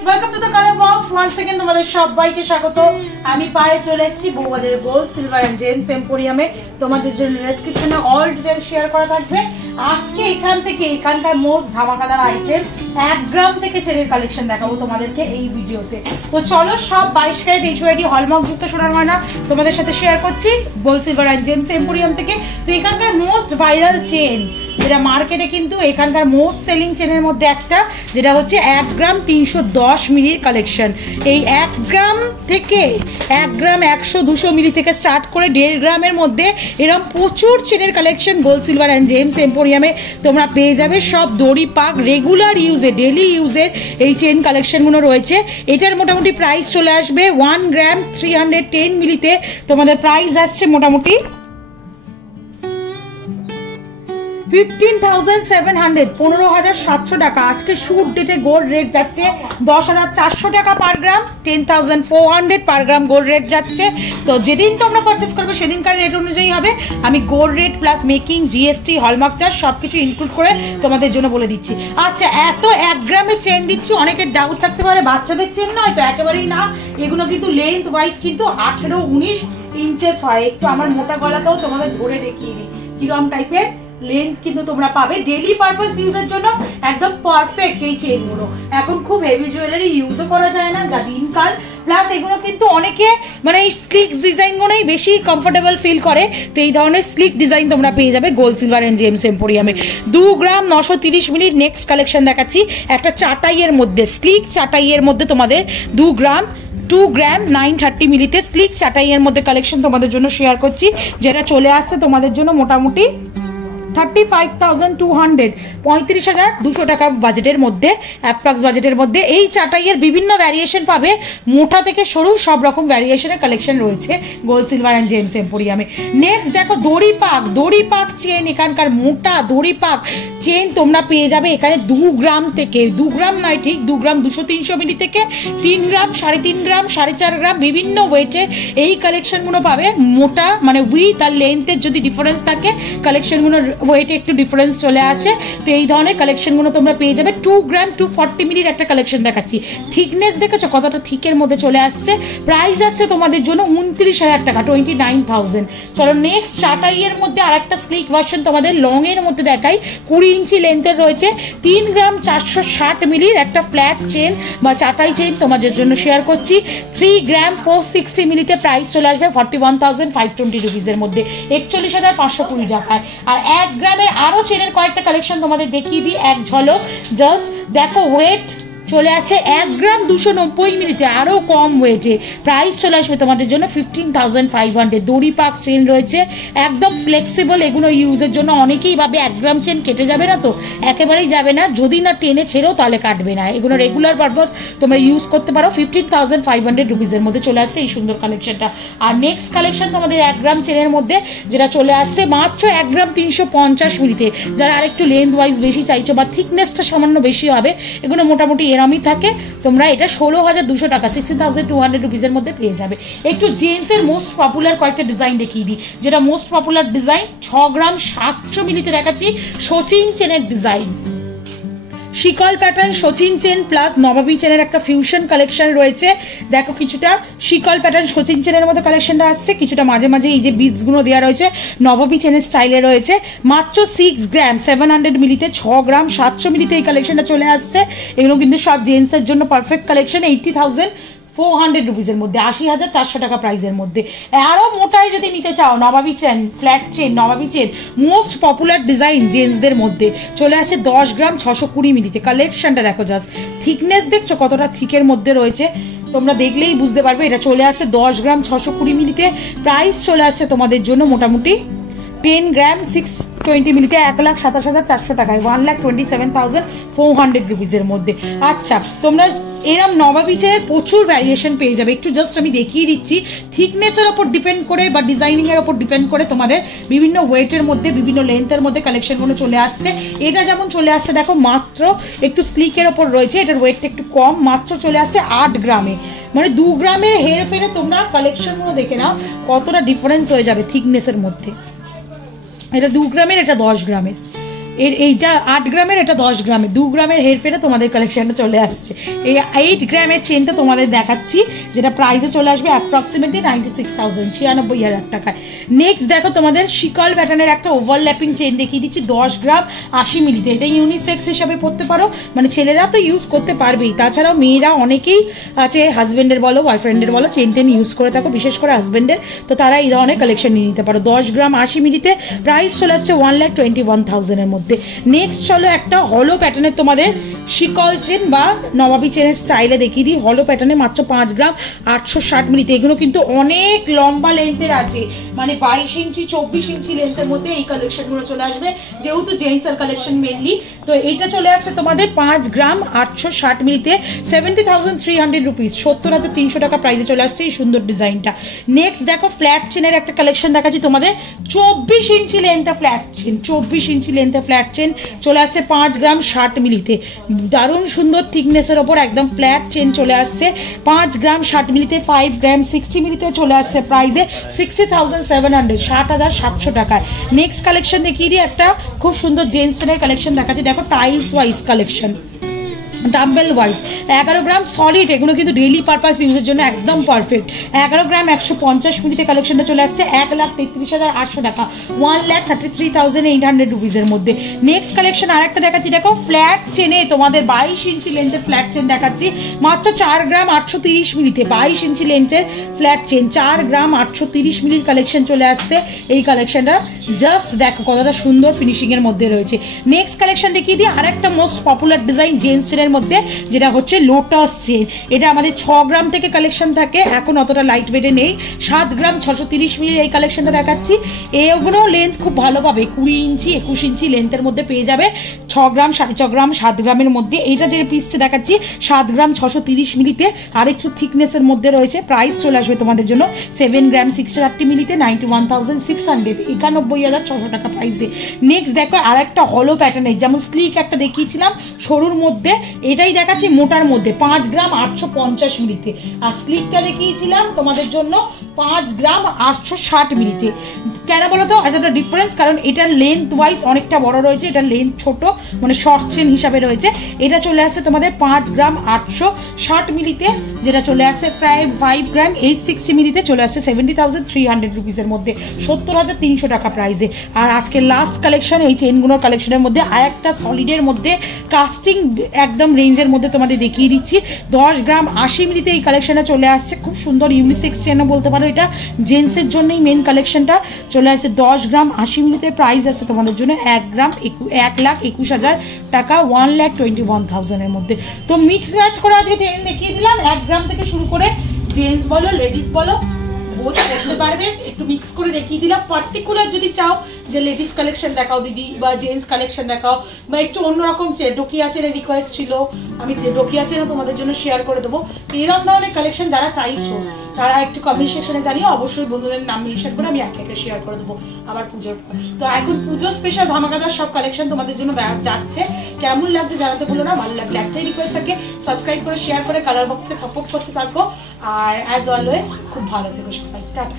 Friends welcome to the Colour Box once again তোমাদের সবাইকে স্বাগত। আমি পায়ে চলে এসেছি বউবাজারে গোল্ড সিলভার এন্ড জেমস এম্পোরিয়ামে। তোমাদের জন্য ডেসক্রিপশনে অল ডিটেইলস শেয়ার করা থাকবে। আজকে এখানকার মোস্ট ধামাকাদার আইটেম 1 গ্রাম থেকে চেনের কালেকশন দেখাবো তোমাদেরকে এই ভিডিওতে। তো চলো সব 22 ক্যারেট এইচওআইডি হলমার্ক যুক্ত সোনার গয়না তোমাদের সাথে শেয়ার করছি Gold silver and Gems Emporium থেকে। তো এখানকার মোস্ট ভাইরাল চেন যেটা মার্কেটে কিন্তু এখানকার মোস্ট সেলিং চেনের মধ্যে একটা, যেটা হচ্ছে 1 গ্রাম 310 মিলির কালেকশন। এই 1 গ্রাম থেকে 1 গ্রাম 100-200 মিলি থেকে স্টার্ট করে 1.5 গ্রামের মধ্যে এরকম প্রচুর চেনের collection gold silver and gems এম্পোরিয়ামে তোমরা পেয়ে যাবে। সব দড়ি পাক রেগুলার ইউজে ডেলি ইউজের এই চেন কালেকশনগুলো রয়েছে। এটার মোটামুটি প্রাইস চলে আসবে 1 গ্রাম 310 মিলিতে তোমাদের প্রাইস আসছে মোটামুটি 15,700 15,700 টাকা। আজকে শুট ডেটে গোল্ড রেট যাচ্ছে 10,400 টাকা পার গ্রাম, 10,400 পার গ্রাম গোল্ড রেট যাচ্ছে। তো যেদিন তোমরা পারচেস করবে সেদিনকার রেট অনুযায়ী হবে। আমি gold rate plus making GST hallmark charge সব কিছু ইনক্লুড করে তোমাদের জন্য বলে দিচ্ছি। আচ্ছা, এত 1 গ্রামের চেন দিচ্ছি, অনেকের ডাউট থাকতে পারে বাচ্চাদের চেন নয় তো, একেবারেই না। এগুলো কিন্তু লেন্থ ওয়াইজ কিন্তু 18-19 ইঞ্চেস হয়। একটু আমার মোটা গলাতেও তোমাদের ধরে দেখিয়ে দিই কিরম টাইপের লেন্থ কিন্তু তোমরা পাবে। ডেইলি পারপাস ইউজের জন্য একদম পারফেক্ট এই চেনগুলো। এখন খুব হেভি জুয়েলারি ইউজও করা যায় না যা দিনকাল, প্লাস এগুলো কিন্তু অনেকে মানে এই স্লিক ডিজাইনগুলোই বেশি কমফোর্টেবল ফিল করে। তো এই ধরনের স্লিক ডিজাইন তোমরা পেয়ে যাবে গোল্ড সিলভার এন্ড জেমস এম্পোরিয়ামে। 2 গ্রাম 930 মিনিট নেক্সট কালেকশন দেখাচ্ছি একটা চাটাইয়ের মধ্যে, স্লিক চাটাইয়ের মধ্যে তোমাদের 2 গ্রাম 930 মিলিতে স্লিক চাটাইয়ের মধ্যে কালেকশন তোমাদের জন্য শেয়ার করছি, যেটা চলে আসছে তোমাদের জন্য মোটামুটি 35,200 35,200 টাকা বাজেটের মধ্যে, অ্যাপ্রক্স বাজেটের মধ্যে। এই চাটাইয়ের বিভিন্ন ভ্যারিয়েশন পাবে, মোটা থেকে সরু সব রকম ভ্যারিয়েশনের কালেকশন রয়েছে গোল্ড সিলভার অ্যান্ড জেমস এম্পোরিয়ামে। নেক্সট দেখো দড়ি পাক চেন। এখানকার মোটা দড়ি পাক চেন তোমরা পেয়ে যাবে এখানে 2 গ্রাম থেকে, 2 গ্রাম নয় ঠিক 2 গ্রাম 200-300 মিলি থেকে 3 গ্রাম 3.5 গ্রাম 4.5 গ্রাম বিভিন্ন ওয়েটের এই কালেকশনগুলো পাবে। মোটা মানে উইথ আর লেন্থের যদি ডিফারেন্স থাকে কালেকশনগুলো ওয়েটে একটু ডিফারেন্স চলে আসে। তো এই ধরনের কালেকশনগুলো তোমরা পেয়ে যাবে। 2 গ্রাম 240 মিলির একটা কালেকশন দেখাচ্ছি। থিকনেস দেখেছো কতটা থিকের মধ্যে চলে আসছে। প্রাইস আসছে তোমাদের জন্য 29,000 টাকা, 29,000। চলো নেক্সট চাটাইয়ের মধ্যে আর একটা স্লিক ভার্সন তোমাদের লং এর মধ্যে দেখাই। 20 ইঞ্চি লেন্থের রয়েছে, 3 গ্রাম 460 মিলির একটা ফ্ল্যাট চেন বা চাটাই চেন তোমাদের জন্য শেয়ার করছি। 3 গ্রাম 460 মিলিতে প্রাইস চলে আসবে 41,520 রুপিসের মধ্যে, 41,520 টাকায়। আর 1 গ্রামের আরো চেনের কয়েকটা কালেকশন তোমাদের দেখিয়ে দিই এক ঝলক। জাস্ট দেখো ওয়েট চলে আসছে 1 গ্রাম 290 মিলিতে, আরও কম ওয়েটে। প্রাইস চলে আসবে তোমাদের জন্য 15,500। দড়ি পাক চেন রয়েছে, একদম ফ্লেক্সিবল। এগুলো ইউজের জন্য অনেকেই ভাবে 1 গ্রাম চেন কেটে যাবে না, তো একেবারেই যাবে না। যদি না টেনে ছেড়েও তাহলে কাটবে না। এগুলো রেগুলার পারপাস তোমরা ইউজ করতে পারো। 15,500 রুপিসের মধ্যে চলে আসছে এই সুন্দর কালেকশনটা। আর নেক্সট কালেকশন তোমাদের 1 গ্রাম চেনের মধ্যে যেটা চলে আসছে মাত্র 1 গ্রাম 350 মিলিতে। যারা আরেকটু লেন্থ ওয়াইজ বেশি চাইছো বা থিকনেসটা সামান্য বেশি হবে, এগুলো মোটামুটি এরমই থাকে। তোমরা এটা 16,200 টাকা 16,200 রুপিসের মধ্যে পেয়ে যাবে। একটু জেন্টসের মোস্ট পপুলার কয়েকটা ডিজাইন দেখিয়ে দিই। যেটা মোস্ট পপুলার ডিজাইন 6 গ্রাম 700 মিলিতে দেখাচ্ছি সচিন চেনের ডিজাইন। শিকল প্যাটার্ন সচিন চেন প্লাস নবাবী চেনের একটা ফিউশন কালেকশন রয়েছে। দেখো কিছুটা শিকল প্যাটার্ন সচিন চেনের মধ্যে কালেকশনটা আসছে, কিছুটা মাঝে মাঝে এই যে বিটসগুলো দেওয়া রয়েছে নবাবী চেনের স্টাইলে রয়েছে। মাত্র 6 গ্রাম 700 মিলিতে 6 গ্রাম 700 মিলিতে এই কালেকশনটা চলে আসছে। এগুলো কিন্তু সব জেন্টসের জন্য পারফেক্ট কালেকশন। 80,400 রুপিসের মধ্যে, 80,400 টাকা প্রাইসের মধ্যে। আরও মোটায় যদি নিতে চাও নবাবী চেন, ফ্ল্যাট চেন, নবাবী চেন মোস্ট পপুলার ডিজাইন জেন্টসদের মধ্যে চলে আসে 10 গ্রাম 620 মিলিতে। কালেকশনটা দেখো, জাস্ট থিকনেস দেখছো কতটা থিকের মধ্যে রয়েছে, তোমরা দেখলেই বুঝতে পারবে। এটা চলে আসছে 10 গ্রাম 620 মিলিতে। প্রাইস চলে আসছে তোমাদের জন্য মোটামুটি 10 গ্রাম 620 মিলিতে 1,27,400 টাকায়, 1,27,400 রুপিসের মধ্যে। আচ্ছা, তোমরা এরম নবাবী চেনের প্রচুর ভ্যারিয়েশন পেয়ে যাবে। একটু জাস্ট আমি দেখিয়ে দিচ্ছি। থিকনেসের ওপর ডিপেন্ড করে বা ডিজাইনিংয়ের ওপর ডিপেন্ড করে তোমাদের বিভিন্ন ওয়েটের মধ্যে বিভিন্ন লেন্থের মধ্যে কালেকশনগুলো চলে আসছে। এটা যেমন চলে আসছে দেখো মাত্র একটু স্লিকের ওপর রয়েছে, এটার ওয়েটটা একটু কম, মাত্র চলে আসছে 8 গ্রামে। মানে 2 গ্রামের হেরে ফেরে তোমরা কালেকশনগুলো দেখে নাও কতটা ডিফারেন্স হয়ে যাবে থিকনেসের মধ্যে। এটা 2 গ্রামের, এটা 10 গ্রামের। এইটা 8 গ্রামের, এটা 10 গ্রামের, 2 গ্রামের হেরফেরে তোমাদের কালেকশনটা চলে আসছে। এই 8 গ্রামের চেনটা তোমাদের দেখাচ্ছি, যেটা প্রাইসে চলে আসবে অ্যাপ্রক্সিমেটলি 96,000, 96,000 টাকায়। নেক্সট দেখো তোমাদের শিকল প্যাটার্নের একটা ওভারল্যাপিং চেন দেখিয়ে দিচ্ছি, 10 গ্রাম 80 মিলিতে। এটা ইউনিসেক্স হিসাবে পড়তে পারো, মানে ছেলেরা তো ইউজ করতে পারবেই, তাছাড়াও মেয়েরা অনেকেই আছে, হাজব্যান্ডের বলো বয়ফ্রেন্ডের বলো চেন টেন ইউজ করে থাকো, বিশেষ করে হাজব্যান্ডের, তো তারা এই ধরনের কালেকশন নিয়ে নিতে পারো। 10 গ্রাম 80 মিলিতে, প্রাইস চলে আসছে 1,21,000 এর মধ্যে। নেক্সট চলো একটা হলো প্যাটার্নের তোমাদের শিকল চেন বা নবাবী চেনের স্টাইলে দেখিয়ে দিই। হলো প্যাটার্নে মাত্র 5 গ্রাম 860 মিলিতে। এগুলো কিন্তু অনেক লম্বা লেন্থের আছে, মানে 22 ইঞ্চি 24 ইঞ্চি লেন্থের মধ্যে এই কালেকশনগুলো চলে আসবে, যেহেতু জেন্টসের কালেকশন মেনলি। তো এইটা চলে আসছে তোমাদের 5 গ্রাম 860 মিলিতে, 70,300 রুপিস, 70,300 টাকা প্রাইসে চলে আসছে এই সুন্দর ডিজাইনটা। নেক্সট দেখো ফ্ল্যাট চেনের একটা কালেকশন দেখাচ্ছি তোমাদের, 24 ইঞ্চি লেন্থে ফ্ল্যাট চেন, 24 ইঞ্চি লেন্থে ফ্ল্যাট চেন চলে আসছে 5 গ্রাম 60 মিলিতে। দারুণ সুন্দর থিকনেসের ওপর একদম ফ্ল্যাট চেন চলে আসছে 5 গ্রাম 60 মিলিতে। 5 গ্রাম 60 মিলিতে চলে আসছে প্রাইসে 60,700, 60,700 টাকায়। নেক্সট কালেকশন দেখিয়ে দিই, একটা খুব সুন্দর জেন্টস চেনের কালেকশন দেখাচ্ছি, দেখো tiles wise collection, dumbbell wise 11 গ্রাম সলিড। এগুলো কিন্তু ডেইলি পারপাস ইউজের জন্য একদম পারফেক্ট। 11 গ্রাম 150 মিলিতে কালেকশনটা চলে আসছে 1,33,800 টাকা, 1,33,800 রুপিসের মধ্যে। নেক্সট কালেকশন আর একটা দেখাচ্ছি, দেখো ফ্ল্যাট চেনে তোমাদের 22 ইঞ্চি লেন্থের ফ্ল্যাট চেন দেখাচ্ছি মাত্র 4 গ্রাম 830 মিলিতে। 22 ইঞ্চি লেন্থের ফ্ল্যাট চেন 4 গ্রাম 830 মিলির কালেকশন চলে আসছে এই কালেকশনটা। জাস্ট দেখো কতটা সুন্দর ফিনিশিং এর মধ্যে রয়েছে। নেক্সট কালেকশন দেখিয়ে দিই, আর একটা মোস্ট পপুলার ডিজাইন জেন্টস চেনের মধ্যে, যেটা হচ্ছে লোটাস চেন। এটা আমাদের 6 গ্রাম থেকে কালেকশন থাকে, এখন অতটা লাইট ওয়েটে নেই। 7 গ্রাম 630 মিলির এই কালেকশনটা দেখাচ্ছি। এগুলো লেন্থ খুব ভালো পাবে, 20 ইঞ্চি 21 ইঞ্চি লেন্থের মধ্যে পেয়ে যাবে। 6 গ্রাম 6.5 গ্রাম 7 গ্রামের মধ্যে। এইটা যে পিসটা দেখাচ্ছি 7 গ্রাম 630 মিলিতে, আর একটু থিকনেসের মধ্যে রয়েছে। প্রাইস চলে আসবে তোমাদের জন্য 7 গ্রাম 630 মিলিতে, 91,600, 91,600 টাকা প্রাইসে। নেক্সট দেখো আর একটা হলো প্যাটার্নের, যেমন স্লিক একটা দেখিয়েছিলাম সরুর মধ্যে, এটাই দেখাচ্ছি মোটার মধ্যে 5 গ্রাম 850 মিলিতে। আর স্লিকটা দেখিয়েছিলাম তোমাদের জন্য 5 গ্রাম 860 মিলিতে। কেন বলো তো এতটা ডিফারেন্স? কারণ এটার লেন্থ ওয়াইজ অনেকটা বড় রয়েছে, এটার লেন্থ ছোট, মানে শর্ট চেন হিসাবে রয়েছে। এটা চলে আসছে তোমাদের 5 গ্রাম 860 মিলিতে, যেটা চলে আসছে প্রায় 5 গ্রাম 860 মিলিতে, চলে আসছে 70,300 রুপিসের মধ্যে, 70,300 টাকা প্রাইসে। আর আজকে লাস্ট কালেকশন এই চেনগুলোর কালেকশনের মধ্যে আর একটা সলিডের মধ্যে কাস্টিং একদম রেঞ্জের মধ্যে তোমাদের দেখিয়ে দিচ্ছি। 10 গ্রাম 80 মিলিতে এই কালেকশনটা চলে আসছে, খুব সুন্দর ইউনিসেক্স চেনও বলতে পারো, এটা জেন্টসের জন্যই মেন কালেকশনটা চলে আসছে। 10 গ্রাম 80 মিলিতে প্রাইস আছে তোমাদের জন্য 1,21,000 টাকা, 1,21,000 এর মধ্যে। তো মিক্স ম্যাচ করে আজকে চেন দেখিয়ে দিলাম, 1 গ্রাম থেকে শুরু করে জেন্টস বলো লেডিস বলো বোধ করতে পারবে, একটু মিক্স করে দেখিয়ে দিলাম। পার্টিকুলার যদি চাও যে লেডিস কালেকশন দেখাও দিদি, বা জেন্টস কালেকশন দেখাও, বা একটু অন্যরকম ডোকিয়া চেনের রিকোয়েস্ট ছিল, আমি ডোকিয়া চেনও তোমাদের জন্য শেয়ার করে দেবো। তো এরকম ধরনের কালেকশন যারা চাইছো তারা একটু কমেন্ট সেকশনে জানিয়ে, অবশ্যই বন্ধুদের নাম মেনশন করে আমি একে একে শেয়ার করে দেবো আবার পুজোর পর। তো এখন পুজো স্পেশাল ধামাকাদার সব কালেকশন তোমাদের জন্য যাচ্ছে, কেমন লাগছে জানাতে ভুলো না। ভালো লাগলে একটাই রিকোয়েস্ট থাকে, সাবস্ক্রাইব করে শেয়ার করে কালার বক্সকে সাপোর্ট করতে থাকো। আর অ্যাজ অলওয়েজ খুব ভালো থেকো সবাই, টাটা।